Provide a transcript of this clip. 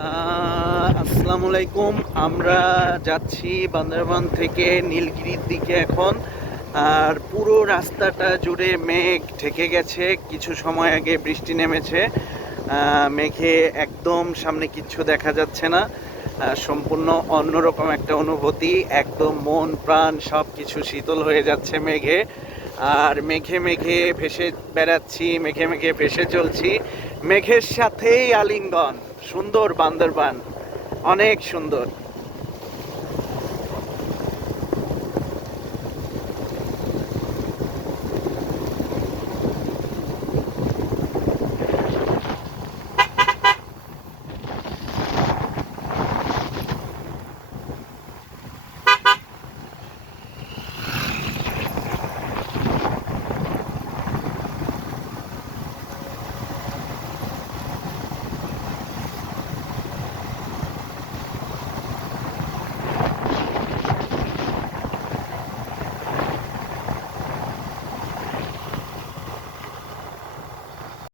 আসসালামু আলাইকুম। আমরা যাচ্ছি বান্দরবান থেকে নীলগিরির দিকে এখন। আর পুরো রাস্তাটা জুড়ে মেঘ ঢেকে গেছে, কিছু সময় আগে বৃষ্টি নেমেছে। মেঘে একদম সামনে কিচ্ছু দেখা যাচ্ছে না। সম্পূর্ণ অন্যরকম একটা অনুভূতি, একদম মন প্রাণ সব কিছু শীতল হয়ে যাচ্ছে মেঘে। আর মেঘে মেঘে ভেসে বেড়াচ্ছি, মেঘে মেঘে ভেসে চলছি, মেঘের সাথেই আলিঙ্গন। সুন্দর বান্দরবান, অনেক সুন্দর।